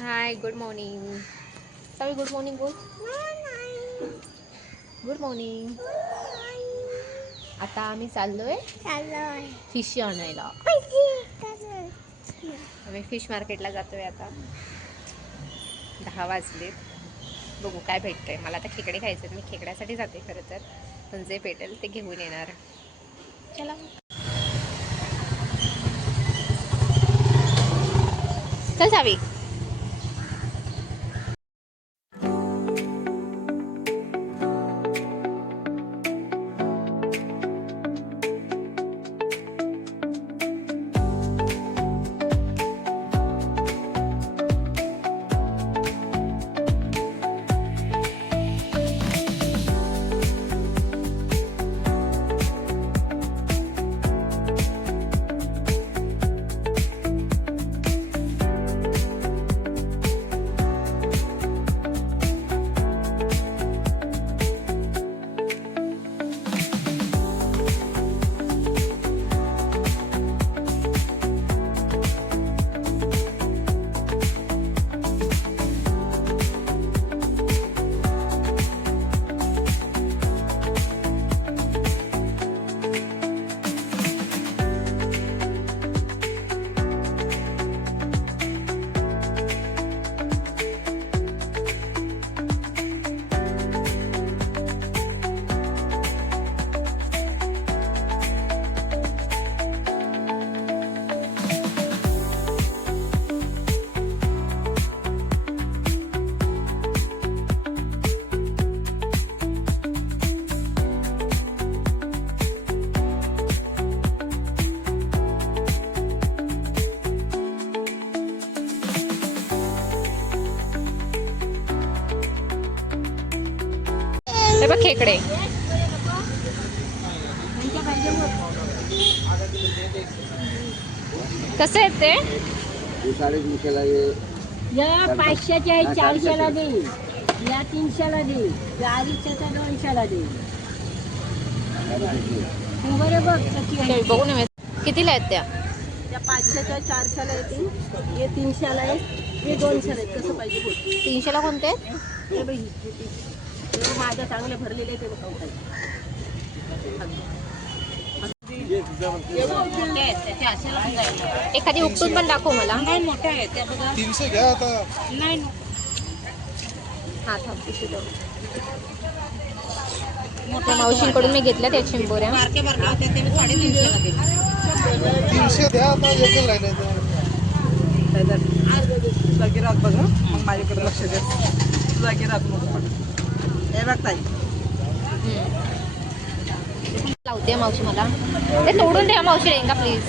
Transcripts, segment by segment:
हाय, good morning. Sorry, good morning बोल. Good morning. आता आम्ही चाललोय फिश आणायला. आम्ही फिश मार्केटला जातोय आता. 10 वाजलेत. बघू काय भेटतंय. मला आता खेकडे खायचे. मी खेकड्यासाठी जाते खरं तर, पण जे भेटेल ते घेऊन येणार. चला. चल सावी. हे बघ खेकडे. कसे आहेत ते? 350ला या 500च्या आहे, 400ला दे, या 300ला दे, या 250च्या 200ला दे. बरं बघ कशी आहे. बघू नये कितीला आहेत त्या? त्या 500च्या 400ला येतील, हे 300ला आहे, हे 200ला आहेत. कसं पाहिजे बोल. 300ला कोणते आहेत? हे बघ हे माझ्या चांगले भरलेले ते बघ. एखादी उपटून पण दाखव मला. नाही मोठ्या आहेत त्या बघा. 300 घ्या आता. नाही हा थांब पिशवी. मोठ्या मावशींकडून मी घेतल्या त्या चिंबोऱ्या. बारके बारके होते ते 350ला दिले. 300 द्या आता. एकच राहिलं तुझा गिराक बघ, मग माझ्याकडे लक्ष दे. तुझा गिराक मग हे बघ ताई. लावते मावशी मला. ते तोडून द्या मावशी रेंगा प्लीज.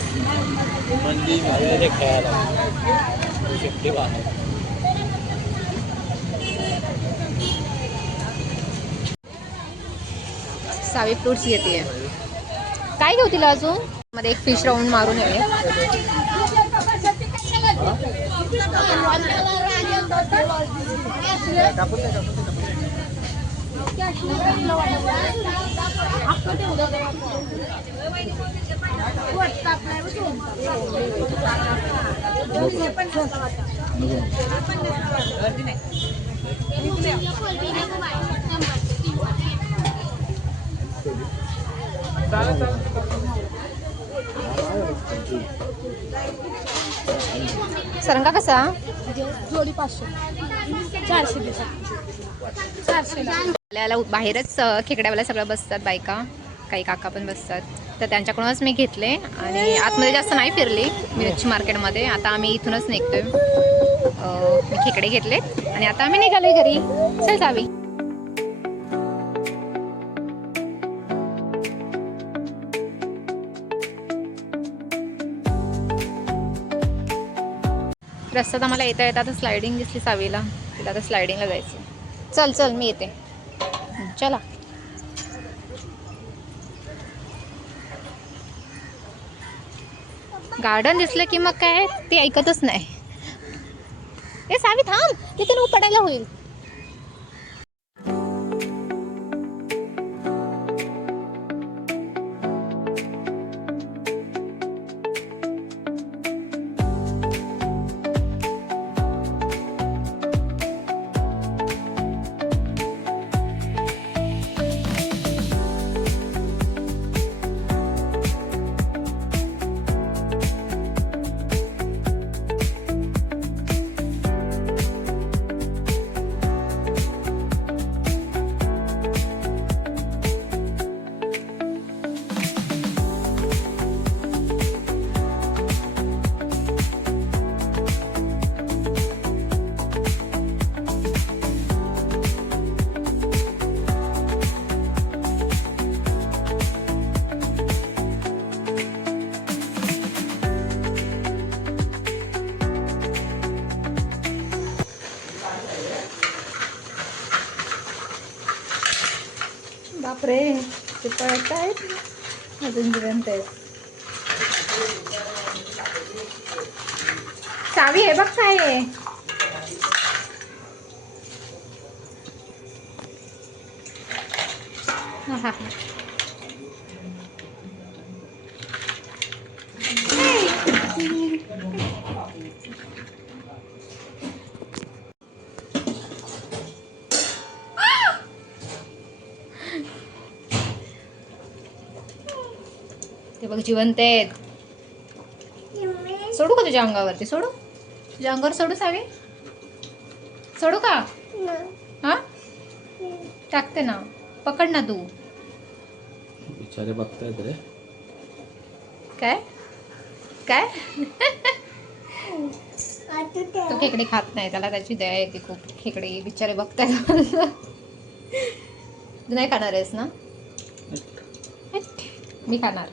सावी फ्रूट्स घेते. काय घेऊ तिला अजून? मध्ये एक फिश राऊंड मारून येऊया. सरंगा कसा? जोडी 500, 400 देतात. 400ला. आपल्याला बाहेरच खेकड्यावाला सगळं बसतात बायका, काही काका पण बसतात. तर त्यांच्याकडूनच मी घेतले आणि आतमध्ये जास्त नाही फिरली मिरची मार्केटमध्ये. आता आम्ही इथूनच निघतोय. मी खेकडे घेतले आणि आता आम्ही निघालोय घरी. चल जावी. रस्त्यात आम्हाला येता येता आता स्लायडिंग दिसली सावीला. तिला आता स्लायडिंगला जायचं. चल चल मी येते. चला. गार्डन दिसलं की मग काय ते ऐकतच नाही. ए सावी थांब, तिथे पडायला होईल. बापरे, ते पळत आहेत अजून जिवंत आहेत. सावी आहे बघ काय आहे. हा हा हा. ते बघ जिवंत आहेत. सोडू का तुझ्या अंगावरती? सोडू तुझ्या अंगावर सोडू सावी? सोडू का? हा टाकते ना, पकड ना तू. बिचारे बघतायत रे. काय काय तो खेकडे खात नाही, त्याला त्याची दया येते खूप. खेकडे बिचारे बघतायत. तू नाही खाणार आहेस ना? मी खाणार.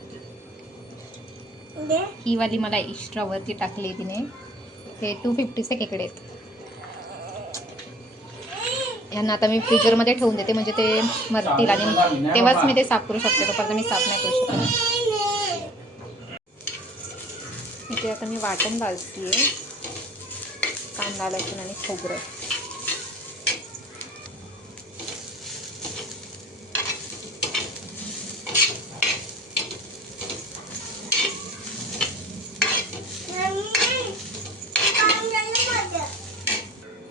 ही वाली मला एक्स्ट्रा वरती टाकली तिने. हे 250चे खेकडे आहेत. यांना आता मी फ्रीजरमध्ये ठेवून देते, म्हणजे ते मरतील आणि तेव्हाच मी ते साफ करू शकते. तोपर्यंत मी साफ नाही करू शकत. इथे आता मी वाटण भाजतीये, कांदा लसूण आणि खोबरं.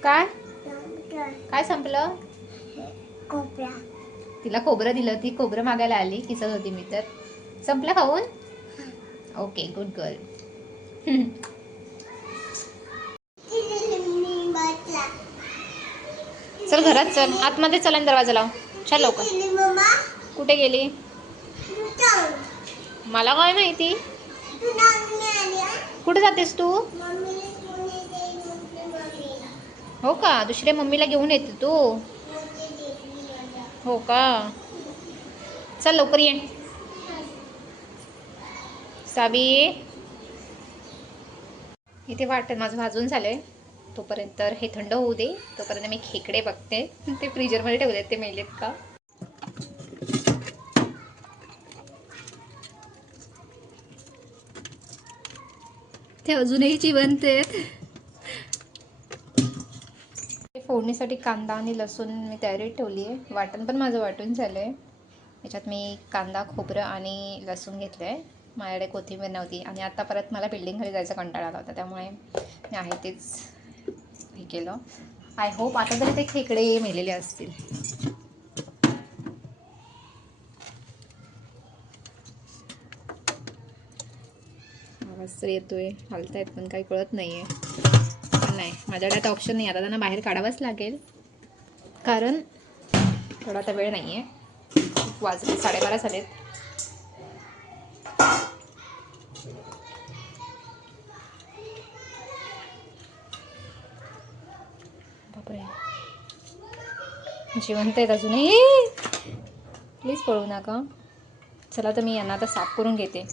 काय काय संपलं? तिला खोबरं दिलं, ती खोबरं मागायला आली, किसत होती मी तर. संपलं खाऊन? Okay, good girl. चल घरात चल, आतमध्ये चल आणि दरवाजा लाव. चल लवकर. कुठे गेली? मला काय माहिती. कुठे जातेस तू? हो का, दुसऱ्या मम्मीला घेऊन येते तू? हो का, चल लवकर ये. सावी, इथे वाटण माझं भाजून झालंय. तोपर्यंत हे थंड होऊ दे. तोपर्यंत मी खेकडे बघते. ते फ्रीजरमध्ये ठेवलेत, ते मेलेत का? ते अजूनही जिवंत आहेत. फोडणीसाठी कांदा आणि लसूण मी तयारीत ठेवली आहे. वाटण पण माझं वाटून झालं आहे. याच्यात मी कांदा खोबरं आणि लसूण घेतलं आहे. माझ्याकडे कोथिंबीर नव्हती आणि आता परत मला बिल्डिंगखाली जायचा कंटाळा आला होता, त्यामुळे मी आहे तेच हे केलं. आय होप आता तरी ते खेकडे मेलेले असतील. आवाज तर येतोय, हलतायत पण काही कळत नाही आहे. नाही, माझ्याकडे आता ऑप्शन नाही. आता त्यांना बाहेर काढावंच लागेल, कारण थोडा आता वेळ नाही आहे. खूप वाजले, 12:30 झालेत. बापरे, जिवंत आहेत अजूनही. प्लीज पळू नका. चला तर मी यांना आता साफ करून घेते,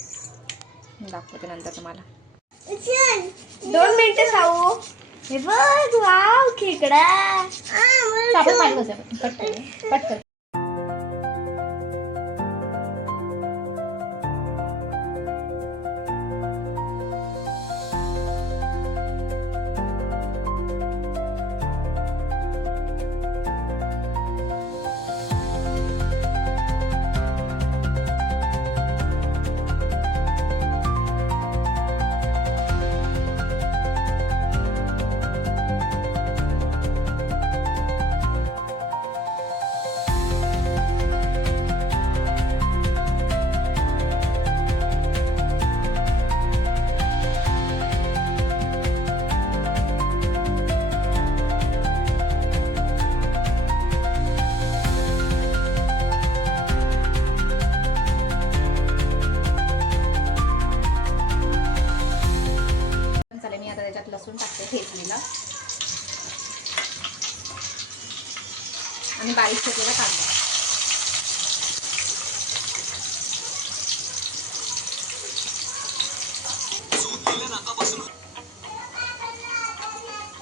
दाखवते नंतर तुम्हाला. 2 मिनिटं खाऊ. हे बघ, वाव खेकडा. साबण पाणी बसेल, कट कर कट कर. लसूण टाकते ठेचलेला आणि बारीक चिरलेला कांदा.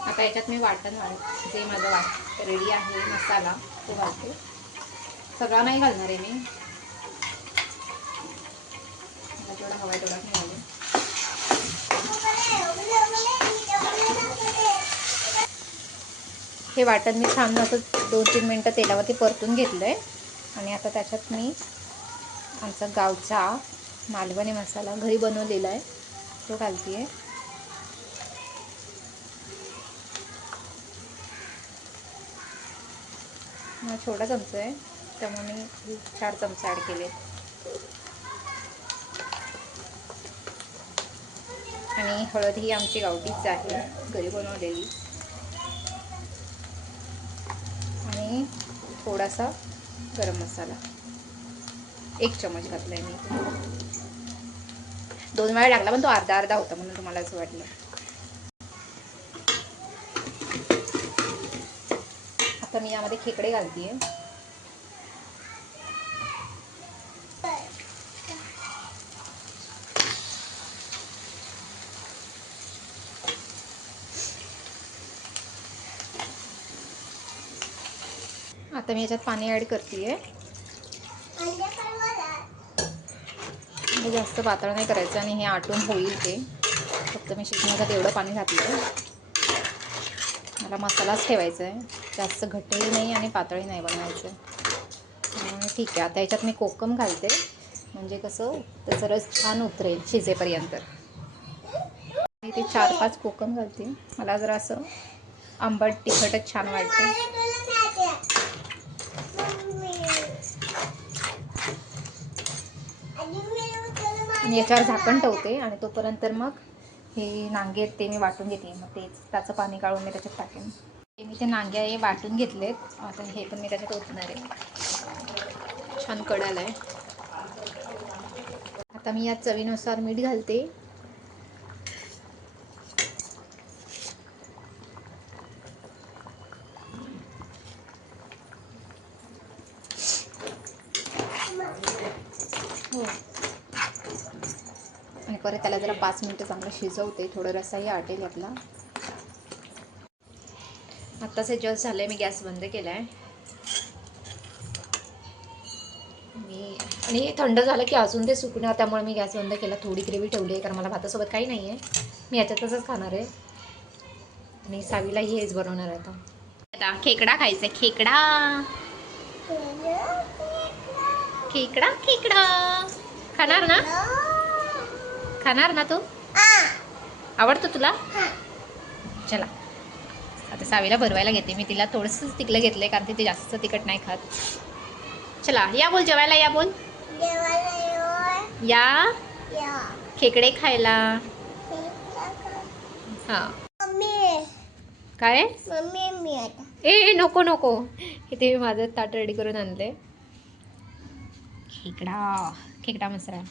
आता याच्यात मी वाटण जे माझं रेडी आहे मसाला तो घालते. सगळा नाही घालणार आहे मी, मला जेवढा हवा आहे तेवढा मी घालेन. हे वाटण मी छान असं 2-3 मिनटं तेलावरती परतून घेतलं आहे. आणि आता त्याच्यात मी आमचा गावचा मालवणी मसाला घरी बनवलेला आहे तो घालते आहे. हा छोटा चमचा आहे त्यामुळे मी 4 चमचे ॲड केले. आणि हळद ही आमची गावठीच आहे, घरी बनवलेली. आणि थोडासा गरम मसाला 1 चमच घातला आहे मी. 2 वेळा टाकला पण तो अर्धा होता म्हणून तुम्हाला असं वाटलं. आता मी यामध्ये खेकडे घालते. आता मी याच्यात पाणी ॲड करते. जास्त पातळ नाही करायचं आणि हे आटून होईल ते, फक्त मी शिजण्यासाठी एवढं पाणी घातलं. मला मसालाच ठेवायचा आहे, जास्त घट्टही नाही आणि पातळही नाही बनवायचं. ठीक आहे. आता याच्यात मी कोकम घालते म्हणजे कसं त्याचं रस छान उतरेल शिजेपर्यंत. मी ते 4-5 कोकम घालते. मला जरा असं आंबट तिखटच छान वाटतं. आणि याच्यावर झाकण ठेवते आणि तोपर्यंत मग हे नांगे ते मी वाटून घेते. मग तेच त्याचं पाणी काढून मी त्याच्यात टाकेन. मी ते नांगे हे वाटून घेतलेत. आता हे पण मी त्याच्यात ओतणार आहे. छान कडाला आहे. आता मी यात चवीनुसार मीठ घालते. हो. आणि परत त्याला जरा 5 मिनटं चांगलं शिजवते, थोडं रसाही आटेल यातला. आत्ताच हे जस्ट झालं आहे, मी गॅस बंद केला आहे. आणि थंड झालं की अजून ते सुकणार, त्यामुळे मी गॅस बंद केला. थोडी ग्रेव्ही ठेवली आहे कारण मला भातासोबत काही नाही आहे, मी याच्यातच खाणार आहे. आणि सावीलाही हेच बनवणार आहे. आता खेकडा खायचा आहे. खेकडा खेकडा खेकडा खाणार ना? खाणार ना तू? आवडतो तुला? चला आता सावीला भरवायला घेते मी. तिला थोडंसंच तिखलं घेतलं आहे कारण ती जास्त तिखट नाही खात. चला या बोल, जेवायला या बोल. या खेकडे खायला. हां काय? ए नको नको, इथे मी माझं ताट रेडी करून आणले. खेकडा मसाला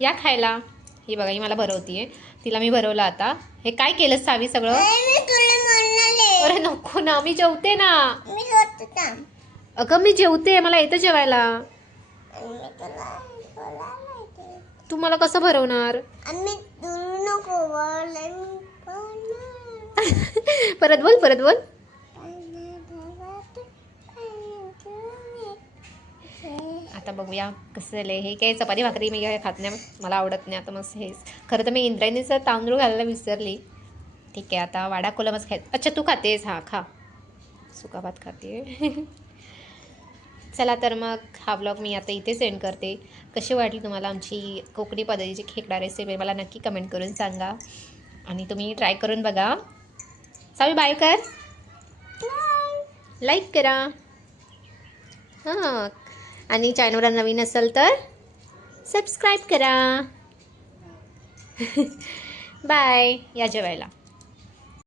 या खायला. ही बघा, ही मला भरवतीये. तिला मी भरवलं. आता हे काय केलं सावी सगळं? अरे नको ना, मी जेवते ना. अगं मी जेवते, मला येतं जेवायला. तू मला कसं भरवणार? परत बोल, परत बोल. आता बघूया कसं झालं. हे काय चपाती भाकरी मी काय खात नाही, मला आवडत नाही. आता मस्त हेच. खरं तर मी इंद्रायणीचा तांदूळ घालायला विसरली. ठीक आहे, आता वाडा कोलमच खायचं. अच्छा तू खातेस? हां खा. सुका भात खाते. चला तर मग हा व्लॉग मी आता इथे सेंड करते. कशी वाटली तुम्हाला आमची कोकणी पद्धतीची खेकडा रेसिपी मला नक्की कमेंट करून सांगा. आणि तुम्ही ट्राय करून बघा. सावी बाय कर, लाईक करा. हां, आणि चॅनलवर नवीन असेल तर सबस्क्राईब करा. बाय. या जेवायला.